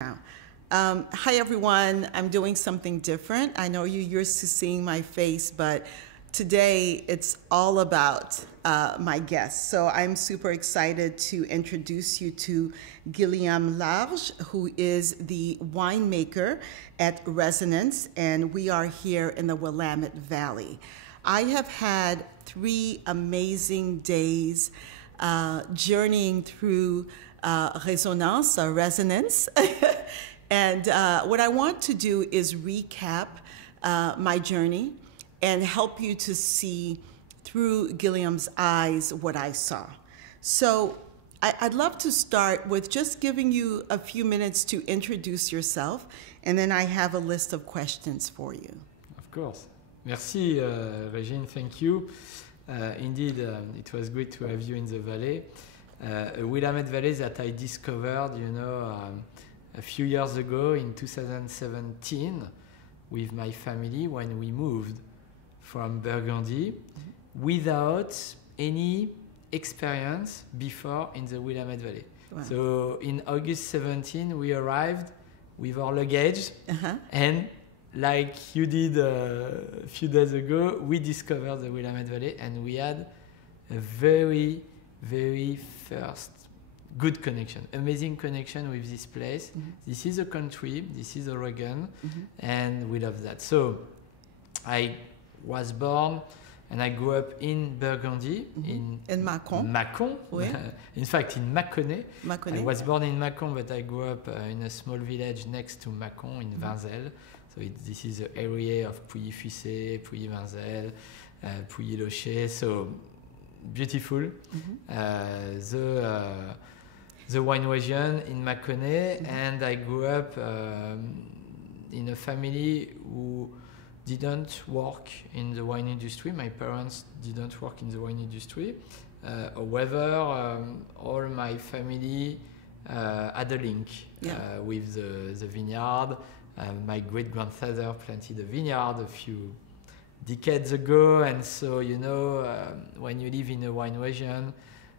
Now. Hi everyone, I'm doing something different. I know you're used to seeing my face, but today it's all about my guests. So I'm super excited to introduce you to Guillaume Large, who is the winemaker at Resonance, and we are here in the Willamette Valley. I have had 3 amazing days journeying through Resonance. And what I want to do is recap my journey and help you to see through Guillaume's eyes what I saw. So I'd love to start with just giving you a few minutes to introduce yourself, and then I have a list of questions for you. Of course. Merci, Regine. Thank you. Indeed, it was great to have you in the valley. Willamette Valley that I discovered, a few years ago in 2017 with my family when we moved from Burgundy without any experience before in the Willamette Valley. Wow. So in August 17 we arrived with our luggage and like you did a few days ago, we discovered the Willamette Valley and we had a very, very first good connection, amazing connection with this place. This is a country, this is Oregon, and we love that. So I was born and I grew up in Burgundy, in Mâcon. Oui. In fact, in Mâconnais. Mâconnais. I was born in Mâcon, but I grew up in a small village next to Mâcon in Vinzelles. So this is the area of Pouilly-Fuissé, Pouilly-Vinzelles, Pouilly-Locher. So beautiful. The wine region in Mâconnais, and I grew up in a family who didn't work in the wine industry. My parents didn't work in the wine industry. However, all my family had a link with the vineyard. My great-grandfather planted a vineyard a few decades ago, and so when you live in a wine region,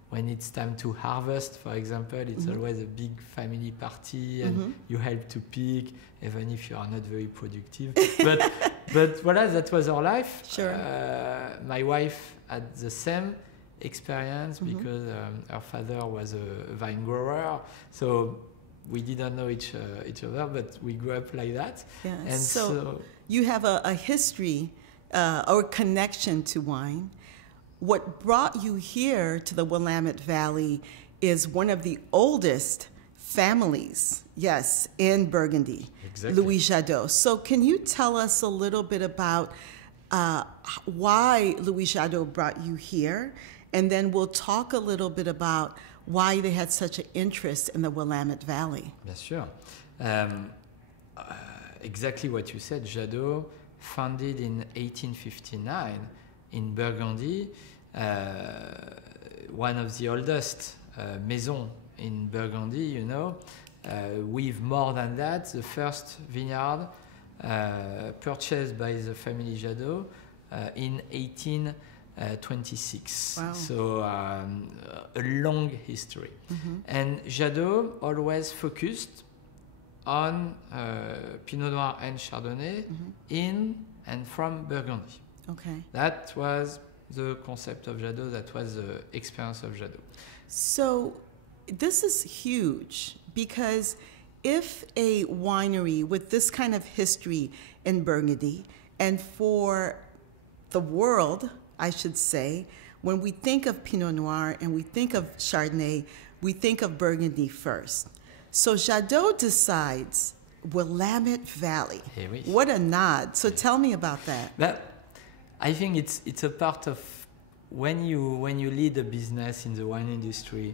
when it's time to harvest, for example, it's always a big family party and you help to pick, even if you are not very productive. But voila, that was our life. Sure. My wife had the same experience because her father was a vine grower. So we didn't know each other, but we grew up like that. Yeah. And so you have a history or connection to wine. What brought you here to the Willamette Valley is one of the oldest families, yes, in Burgundy, exactly. Louis Jadot. So can you tell us a little bit about why Louis Jadot brought you here? And then we'll talk a little bit about why they had such an interest in the Willamette Valley. Bien sûr. Exactly what you said. Jadot, founded in 1859 in Burgundy, one of the oldest maisons in Burgundy, with more than that, the first vineyard purchased by the family Jadot in 1826. Wow. So a long history. And Jadot always focused on Pinot Noir and Chardonnay in and from Burgundy. Okay. That was the concept of Jadot, that was the experience of Jadot. So this is huge because if a winery with this kind of history in Burgundy, and for the world, I should say, when we think of Pinot Noir and we think of Chardonnay, we think of Burgundy first. So Jadot decides Willamette Valley. Hey, oui. What a nod. So tell me about that. I think it's a part of when you lead a business in the wine industry,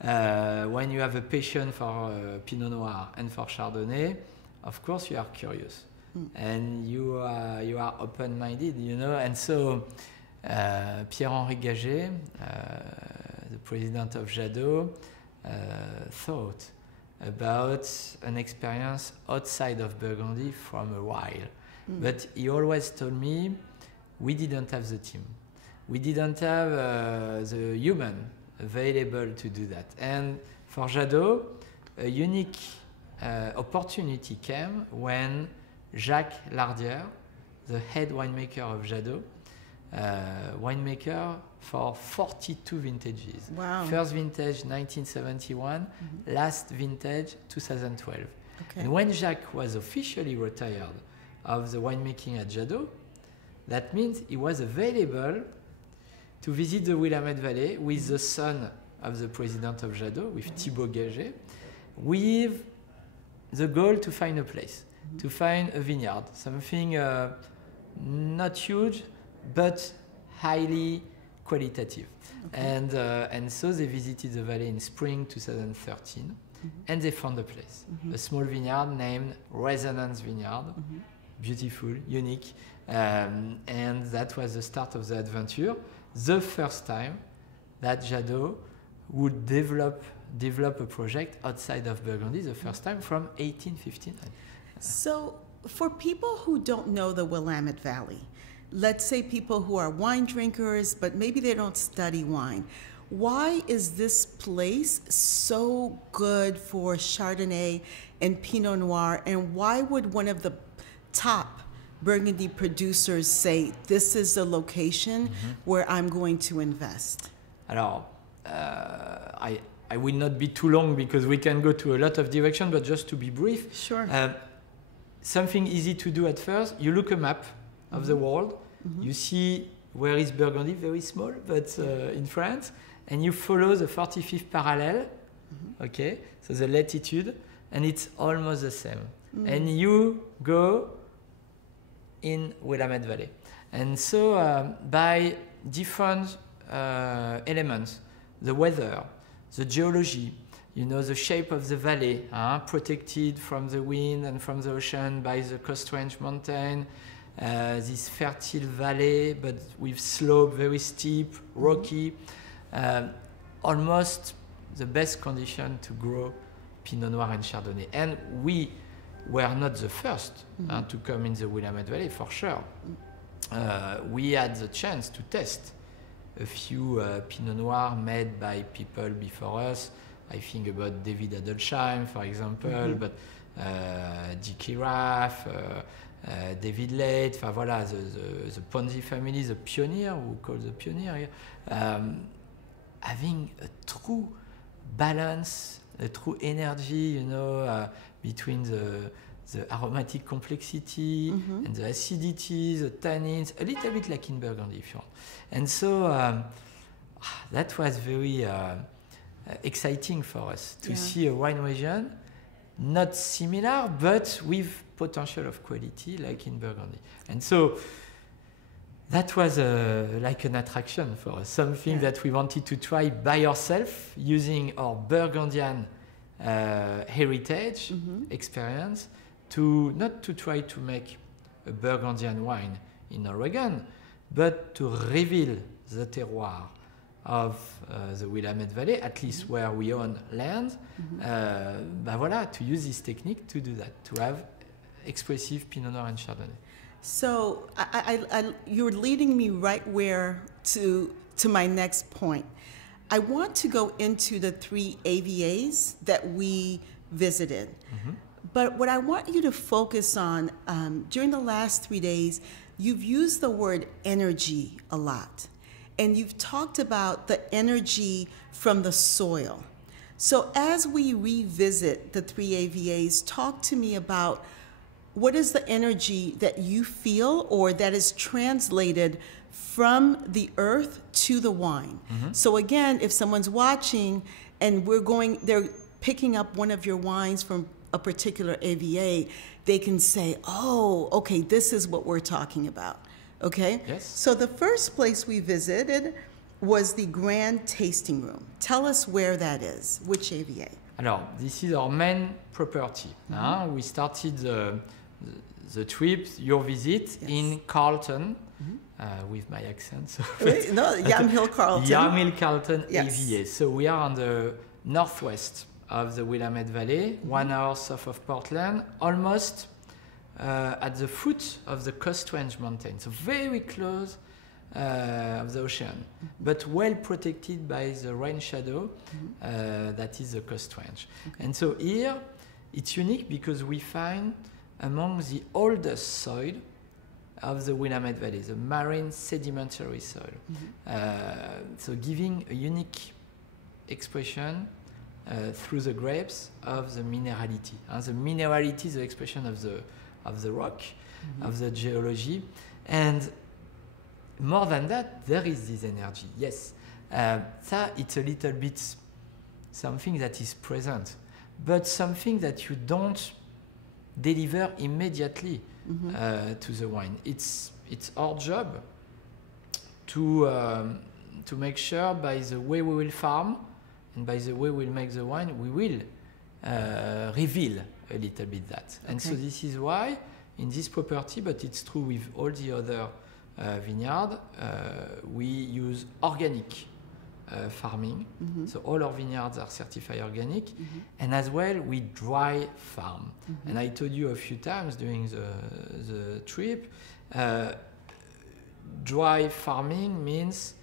when you have a passion for Pinot Noir and for Chardonnay, of course you are curious and you are open-minded, and so Pierre-Henri Gaget, the president of Jadot, thought about an experience outside of Burgundy from a while. But he always told me, we didn't have the team. We didn't have the human available to do that. And for Jadot, a unique opportunity came when Jacques Lardière, the head winemaker of Jadot, winemaker for 42 vintages. Wow. First vintage 1971, last vintage 2012. Okay. And when Jacques was officially retired of the winemaking at Jadot, that means he was available to visit the Willamette Valley with the son of the president of Jadot, with Thibaut Gaget, with the goal to find a place, to find a vineyard, something not huge, but highly qualitative. Okay. And so they visited the valley in spring 2013, and they found a place, a small vineyard named Resonance Vineyard, beautiful, unique, and that was the start of the adventure. The first time that Jadot would develop a project outside of Burgundy, the first time from 1859. So for people who don't know the Willamette Valley, let's say people who are wine drinkers, but maybe they don't study wine, why is this place so good for Chardonnay and Pinot Noir, and why would one of the top Burgundy producers say, this is the location where I'm going to invest? Alors, I will not be too long because we can go to a lot of direction, but just to be brief. Sure. Something easy to do at first, you look a map of the world, you see where is Burgundy, very small, but in France, and you follow the 45th parallel, okay, so the latitude, and it's almost the same. And you go in Willamette Valley. And so by different elements, the weather, the geology, you know, the shape of the valley, protected from the wind and from the ocean by the Coast Range mountain, this fertile valley, but with slope, very steep, rocky, almost the best condition to grow Pinot Noir and Chardonnay. And we were not the first to come in the Willamette Valley, for sure. We had the chance to test a few Pinot Noir made by people before us. I think about David Adelsheim, for example, but Dick Raff, David Late, voilà, the Ponzi family, the pioneer, who call the pioneer, having a true balance, a true energy, you know, between the aromatic complexity and the acidity, the tannins, a little bit like in Burgundy, if you want. And so that was very exciting for us to see a wine region not similar, but with potential of quality, like in Burgundy. And so that was like an attraction for us, something that we wanted to try by ourselves, using our Burgundian heritage experience, to not to try to make a Burgundian wine in Oregon, but to reveal the terroir of the Willamette Valley, at least where we own land, voilà, to use this technique to do that, to have expressive Pinot Noir and Chardonnay. So you're leading me right where to my next point. I want to go into the 3 AVAs that we visited. But what I want you to focus on, during the last 3 days, you've used the word energy a lot. And you've talked about the energy from the soil. So as we revisit the 3 AVAs, talk to me about what is the energy that you feel, or that is translated from the earth to the wine. So again, if someone's watching and they're picking up one of your wines from a particular AVA, they can say, oh, okay, this is what we're talking about. Okay? Yes. So the first place we visited was the Grand Tasting Room. Tell us where that is, which AVA? Alors, this is our main property. We started the trip, your visit, in Carlton, with my accent. So No, Yamhill Carlton. Yamhill Carlton Yes. AVA. So we are on the northwest of the Willamette Valley, 1 hour south of Portland, almost at the foot of the Coast Range mountain, so very close of the ocean, but well protected by the rain shadow that is the Coast Range. And so here It's unique because we find among the oldest soil of the Willamette Valley, the marine sedimentary soil. So giving a unique expression through the grapes of the minerality. The minerality is the expression of the rock, of the geology. And more than that, there is this energy. Yes, that it's a little bit something that is present, but something that you don't deliver immediately to the wine. It's our job to make sure by the way we will farm and by the way we'll make the wine, we will reveal a little bit that. And so this is why in this property, but it's true with all the other vineyard, we use organic farming. So all our vineyards are certified organic, and as well we dry farm. And I told you a few times during the trip, dry farming means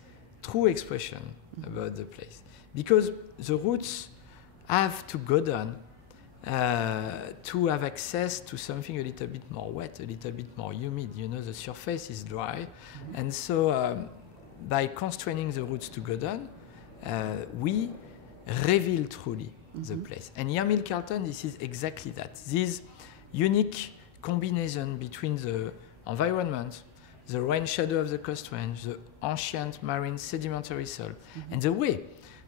true expression about the place, because the roots have to go down to have access to something a little bit more wet, a little bit more humid. You know, the surface is dry, and so by constraining the roots to go down, we reveal truly the place. And Year-Mill Carlton, this is exactly that. This unique combination between the environment, the rain shadow of the coast range, the ancient marine sedimentary soil, and the way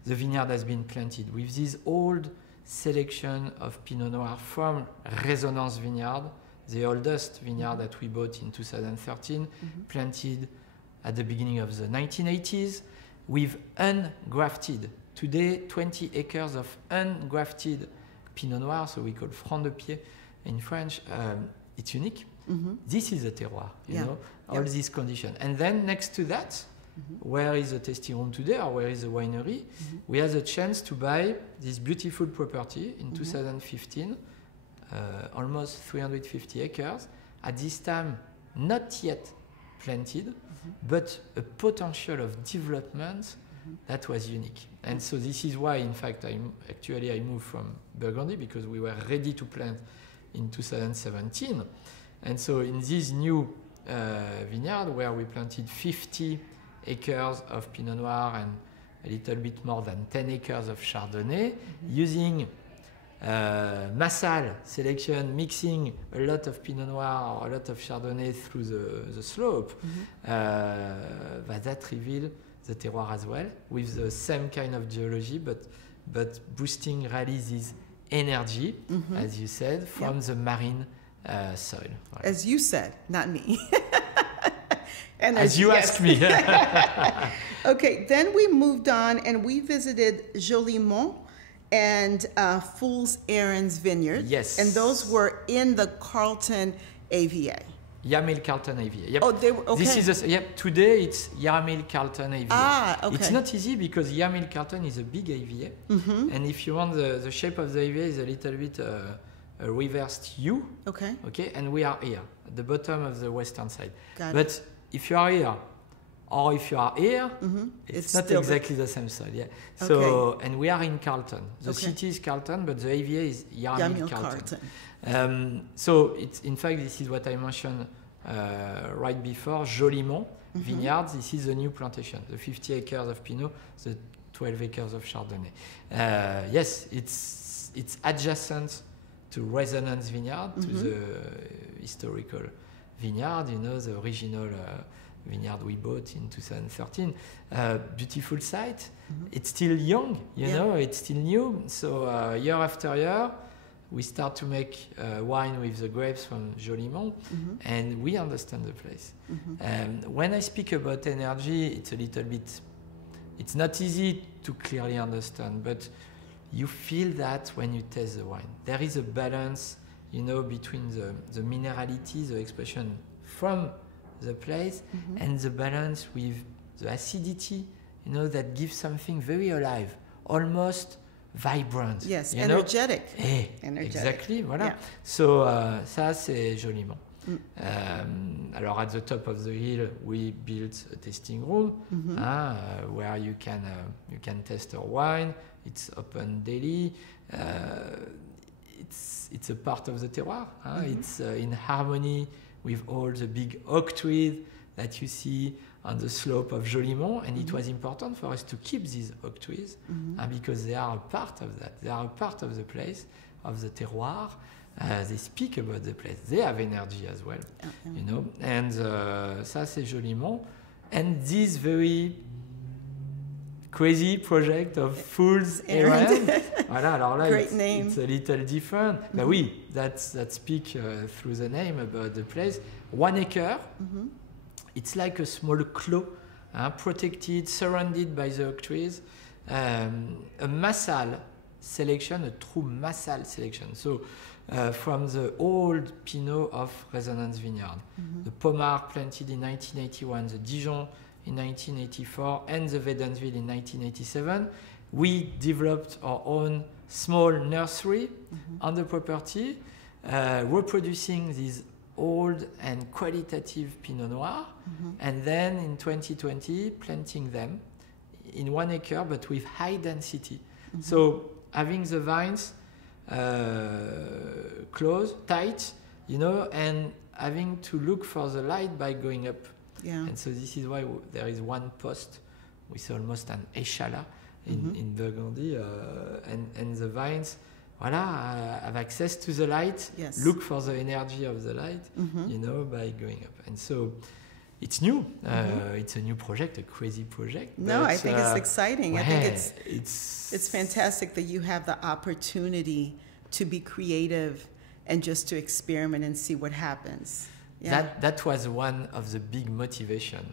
the vineyard has been planted with this old selection of Pinot Noir from Resonance Vineyard, the oldest vineyard that we bought in 2013, planted at the beginning of the 1980s, with ungrafted, today 20 acres of ungrafted Pinot Noir, so we call Franc de Pied in French. It's unique. This is a terroir, you know, all these conditions. And then next to that, where is the tasting room today, or where is the winery? We had the chance to buy this beautiful property in 2015, almost 350 acres. At this time, not yet planted, but a potential of development that was unique. And so this is why, in fact, I moved from Burgundy, because we were ready to plant in 2017. And so in this new vineyard, where we planted 50 acres of Pinot Noir and a little bit more than 10 acres of Chardonnay, using Massal selection, mixing a lot of Pinot Noir or a lot of Chardonnay through the slope, that reveal the terroir as well, with the same kind of geology, but boosting really this energy, as you said, from the marine soil. Right. As you said, not me. And as you asked me. Okay, then we moved on and we visited Jolimont and Fool's Errands Vineyard. Yes. And those were in the Carlton AVA. Year-Mill Carlton AVA. Yep. Oh, they were, okay. This is today it's Year-Mill Carlton AVA. Ah, okay. It's not easy because Year-Mill Carlton is a big AVA. And if you want, the shape of the AVA is a little bit a reversed U. Okay. Okay, and we are here at the bottom of the western side. Got but it. if you are here, or if you are here, it's not exactly the same side. Yeah. So, Okay. and we are in Carlton. The Okay. city is Carlton, but the AVA is Year-Mill Year-Mill Carlton. So it's, in fact, this is what I mentioned right before, Jolimont Vineyards. This is the new plantation, the 50 acres of Pinot, the 12 acres of Chardonnay. Yes, it's adjacent to Resonance Vineyard, to the historical vineyard, you know, the original vineyard we bought in 2013. Beautiful site. It's still young, you know, it's still new. So year after year, we start to make wine with the grapes from Jolimont, and we understand the place. When I speak about energy, it's a little bit, it's not easy to clearly understand, but you feel that when you taste the wine. There is a balance, you know, between the minerality, the expression from the place, and the balance with the acidity, you know, that gives something very alive, almost vibrant. Yes, you energetic. Know? Energetic. Exactly, voilà. Yeah. So ça, c'est Jolimont. Alors at the top of the hill, we built a tasting room where you can taste our wine. It's open daily. it's a part of the terroir. It's in harmony with all the big oak trees that you see on the slope of Jolimont, and it was important for us to keep these oak trees because they are a part of that. They are a part of the place, of the terroir. They speak about the place. They have energy as well, you know. And ça, c'est Jolimont. And this very crazy project of Fool's Errand. Voilà, alors là, Great name. it's a little different. But oui, that speak through the name about the place. 1 acre. It's like a small clos, protected, surrounded by the oak trees. A massal selection, a true massal selection. So from the old Pinot of Resonance Vineyard, the Pommard planted in 1981, the Dijon in 1984, and the Wädenswil in 1987, we developed our own small nursery on the property, reproducing these old and qualitative Pinot Noir, and then in 2020 planting them in 1 acre but with high density. So having the vines close, tight, you know, and having to look for the light by going up. Yeah. And so this is why there is one post with almost an échalas in Burgundy, and the vines, voilà, have access to the light, look for the energy of the light, you know, by going up. And so it's new. It's a new project, a crazy project. No, I think it's exciting. I think it's it's fantastic that you have the opportunity to be creative and just to experiment and see what happens. Yeah. That was one of the big motivation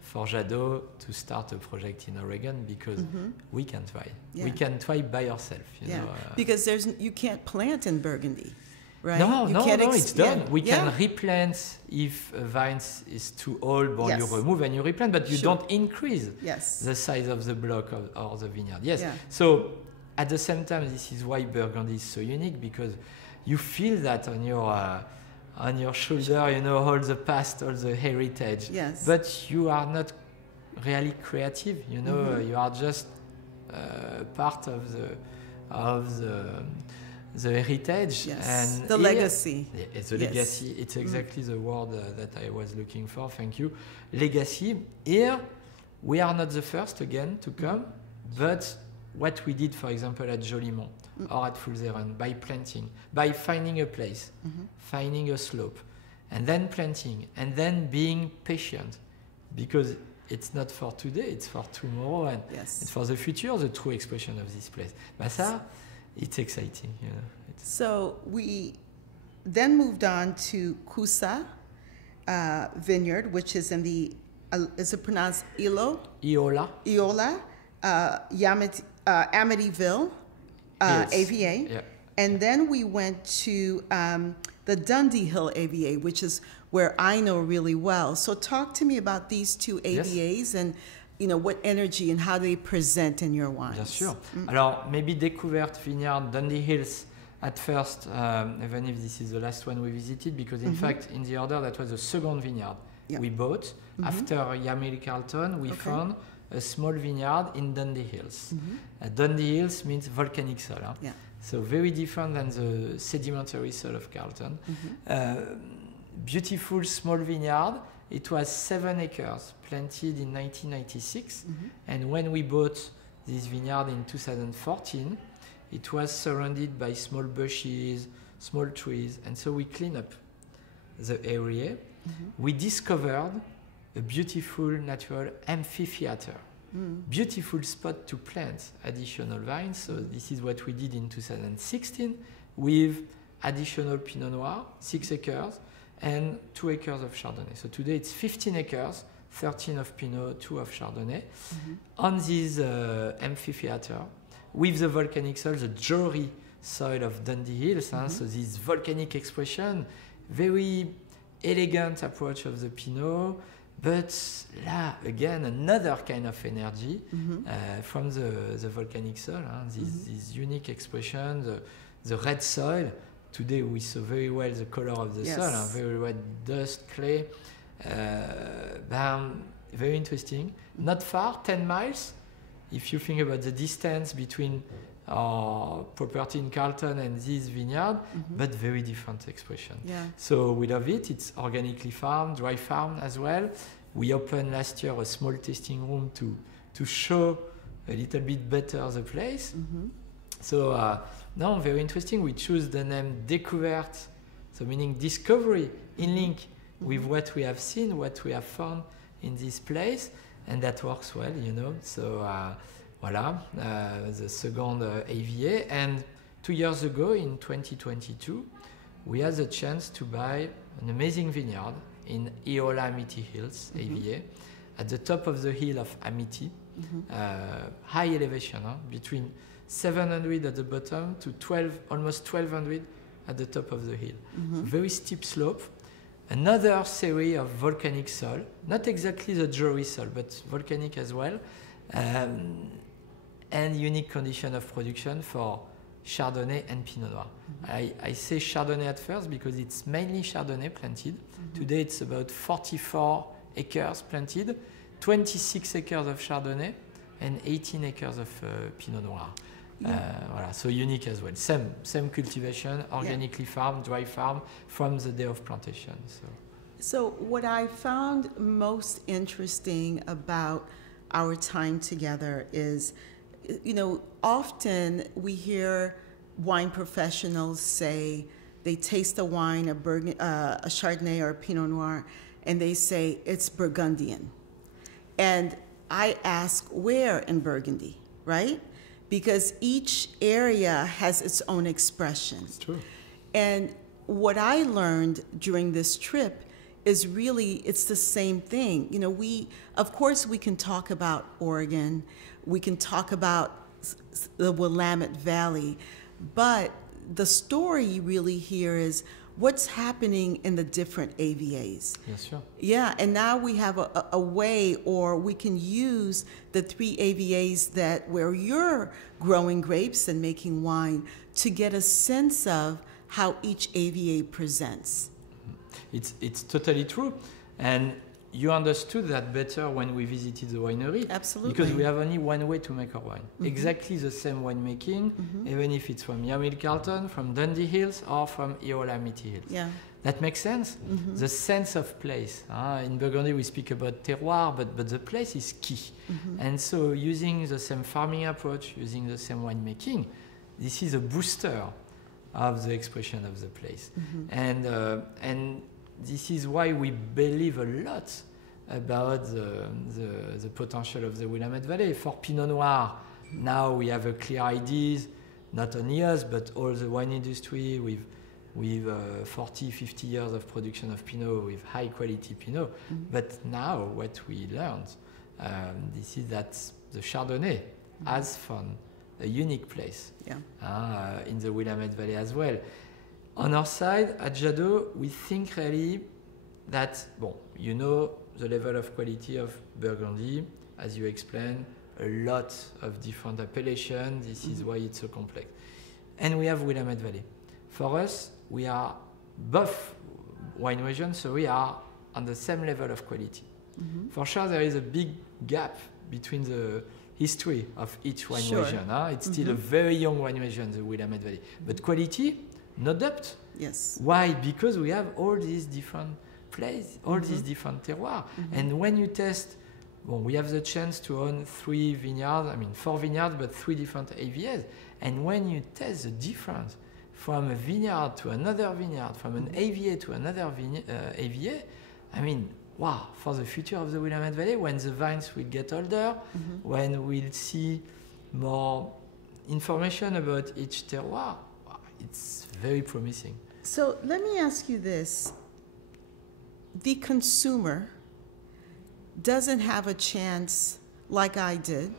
for Jadot to start a project in Oregon, because we can try. We can try by ourselves. You know, because you can't plant in Burgundy, right? No, it's done. We can replant if a vine is too old, or you remove and you replant, but you don't increase the size of the block or the vineyard. So at the same time, this is why Burgundy is so unique, because you feel that on your shoulder, you know, all the past, all the heritage. But you are not really creative, you know. You are just part of the heritage and the legacy. It's a legacy. It's exactly the word that I was looking for. Thank you. Legacy. Here, we are not the first again to come, but what we did, for example, at Jolimont or at Fool's Errand, by planting, by finding a place, finding a slope, and then planting, and then being patient, because it's not for today, it's for tomorrow, and it's for the future, the true expression of this place. But ça, it's exciting, you know. So we then moved on to Kousa Vineyard, which is in the, is it pronounced Iola, Amityville, AVA. And then we went to the Dundee Hill AVA, which is where I know really well. So talk to me about these two AVAs and, you know, what energy and how they present in your wines. Bien sûr. Alors, maybe Découverte Vineyard, Dundee Hills at first, even if this is the last one we visited, because in fact, in the order, that was the second vineyard we bought. After Yamhill Carlton, we found a small vineyard in Dundee Hills. Dundee Hills means volcanic soil. So very different than the sedimentary soil of Carlton. Beautiful small vineyard. It was 7 acres, planted in 1996. And when we bought this vineyard in 2014, it was surrounded by small bushes, small trees. And so we cleaned up the area. We discovered a beautiful natural amphitheater. Beautiful spot to plant additional vines. So this is what we did in 2016 with additional Pinot Noir, 6 acres, and 2 acres of Chardonnay. So today it's 15 acres, 13 of Pinot, 2 of Chardonnay, on this amphitheater with the volcanic soil, the Jory soil of Dundee Hills. So this volcanic expression, very elegant approach of the Pinot. But là, again, another kind of energy from the volcanic soil, this unique expression, the red soil. Today we saw very well the color of the soil, very red dust, clay. Very interesting. Not far, 10 miles. If you think about the distance between our property in Carlton and this vineyard, but very different expression. Yeah. So we love it. It's organically farmed, dry farmed as well. We opened last year a small tasting room to show a little bit better the place. So now very interesting. We choose the name Découverte, so meaning discovery in link with what we have seen, what we have found in this place, and that works well, you know. So voilà, the second AVA. And 2 years ago, in 2022, we had the chance to buy an amazing vineyard in Eola Amity Hills, AVA, at the top of the hill of Amity, high elevation, between 700 at the bottom to almost 1200 at the top of the hill. So very steep slope. Another series of volcanic soil, not exactly the Jory soil, but volcanic as well, and unique condition of production for Chardonnay and Pinot Noir. I say Chardonnay at first because it's mainly Chardonnay planted. Today it's about 44 acres planted, 26 acres of Chardonnay, and 18 acres of Pinot Noir. Voilà, so unique as well. Same cultivation, organically farmed, dry farmed from the day of plantation. So what I found most interesting about our time together is, you know, often we hear wine professionals say they taste a wine, a Chardonnay or a Pinot Noir, and they say it's Burgundian. And I ask, where in Burgundy, right? Because each area has its own expression. It's true. And what I learned during this trip is really, it's the same thing. You know, of course we can talk about Oregon, we can talk about the Willamette Valley, but the story really here is what's happening in the different AVAs. Yes, sure. Yeah, and now we have a way, or we can use the 3 AVAs where you're growing grapes and making wine to get a sense of how each AVA presents. It's totally true. And you understood that better when we visited the winery. Absolutely. Because we have only one way to make our wine. Exactly the same winemaking, even if it's from Yamhill Carlton, from Dundee Hills, or from Eola Amity Hills. Yeah. That makes sense. The sense of place. In Burgundy, we speak about terroir, but the place is key. And so using the same farming approach, using the same winemaking, this is a booster of the expression of the place. And this is why we believe a lot about the potential of the Willamette Valley. For Pinot Noir, now we have a clear ideas, not only us, but all the wine industry with 40, 50 years of production of Pinot, with high quality Pinot. But now what we learned, this is that the Chardonnay has found a unique place in the Willamette Valley as well. On our side, at Jadot, we think really that, you know, the level of quality of Burgundy, as you explained, a lot of different appellations. This is why it's so complex. And we have Willamette Valley. For us, we are both wine regions, so we are on the same level of quality. For sure, there is a big gap between the history of each wine region. It's still a very young wine region, the Willamette Valley. But quality, no doubt. Yes. Why? Because we have all these different places, all these different terroirs. And when you test, we have the chance to own 4 vineyards, but 3 different AVAs. And when you test the difference from a vineyard to another vineyard, from an AVA to another AVA, wow, for the future of the Willamette Valley, when the vines will get older, when we'll see more information about each terroir, it's very promising. So let me ask you this. The consumer doesn't have a chance, like I did,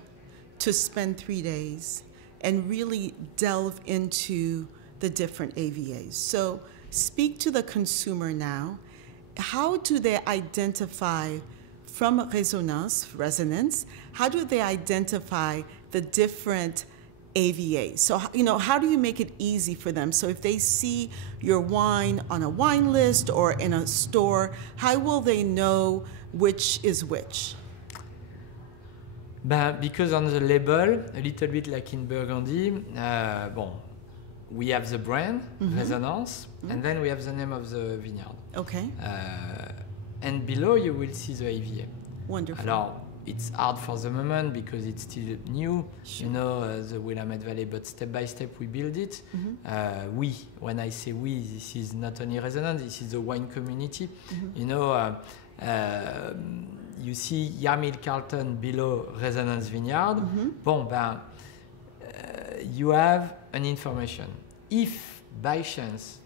to spend 3 days and really delve into the different AVAs. So speak to the consumer now. How do they identify from resonance, how do they identify the different AVAs? So, how do you make it easy for them? So if they see your wine on a wine list or in a store, how will they know which is which? Because on the label, a little bit like in Burgundy, we have the brand, Resonance, and then we have the name of the vineyard. Okay. And below you will see the AVA. Wonderful. Alors, it's hard for the moment because it's still new, Sure. you know, the Willamette Valley, but step by step we build it. When I say we, this is not only Resonance, this is the wine community. You know, you see Yarmil Carlton below Resonance Vineyard. You have an information. If by chance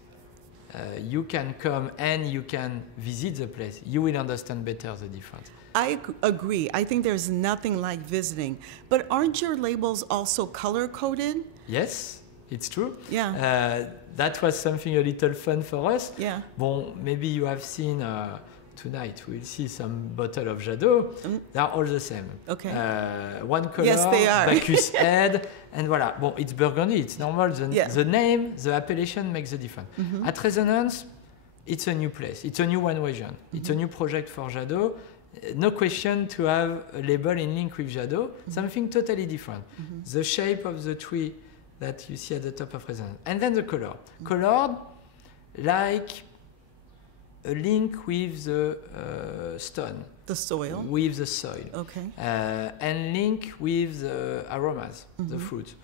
you can come and you can visit the place, you will understand better the difference. I agree. I think there's nothing like visiting. But aren't your labels also color-coded? Yes, it's true. Yeah. That was something a little fun for us. Yeah. Bon, maybe you have seen tonight, we'll see some bottle of Jadot. They are all the same. Okay. One color, Yes, they are. Bacchus head, and voilà. Bon, it's Burgundy, it's normal. The name, the appellation makes the difference. At Resonance, it's a new place. It's a new wine region. It's a new project for Jadot. No question to have a label in link with Jadot, something totally different. The shape of the tree that you see at the top of Resonance. And then the color. Colored like a link with the stone. The soil. With the soil. Okay. And link with the aromas, the fruit.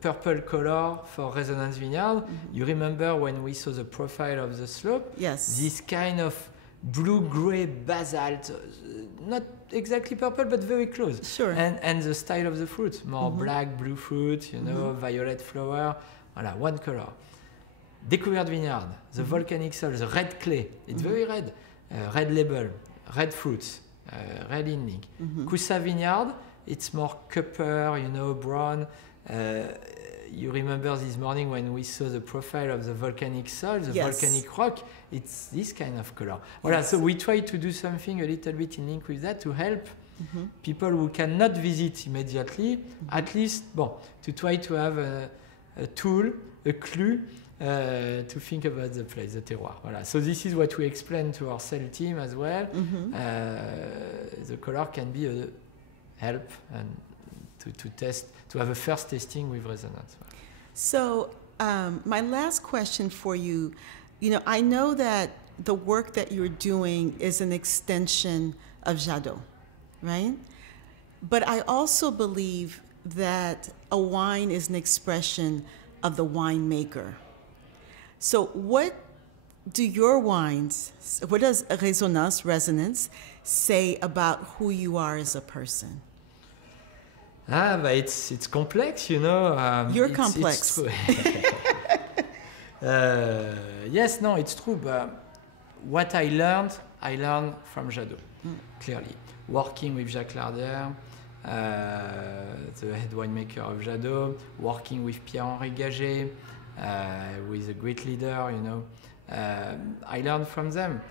Purple color for Resonance Vineyard. You remember when we saw the profile of the slope? Yes. This kind of blue-gray basalt, not exactly purple, but very close. Sure. And the style of the fruit, more black, blue fruit, you know, violet flower. Voilà, one color. Découverte Vineyard, the volcanic soil, the red clay, it's very red. Red label, red fruits, red in link. Koussa Vineyard, it's more copper, you know, brown. You remember this morning when we saw the profile of the volcanic soil, the volcanic rock, it's this kind of color. Voilà, so we try to do something a little bit in link with that to help people who cannot visit immediately, at least, to try to have a tool, a clue to think about the place, the terroir. Voilà. So this is what we explain to our sales team as well. The color can be a help and to test, to have a first testing with Resonance. So my last question for you, you know, I know that the work that you're doing is an extension of Jadot, right? But I also believe that a wine is an expression of the winemaker. So what do your wines, what does Resonance say about who you are as a person? It's complex, you know. You're complex. Yes, no, it's true. But what I learned from Jadot, clearly. Working with Jacques Larder, the head winemaker of Jadot, working with Pierre-Henri Gaget, with a great leader, you know. I learned from them.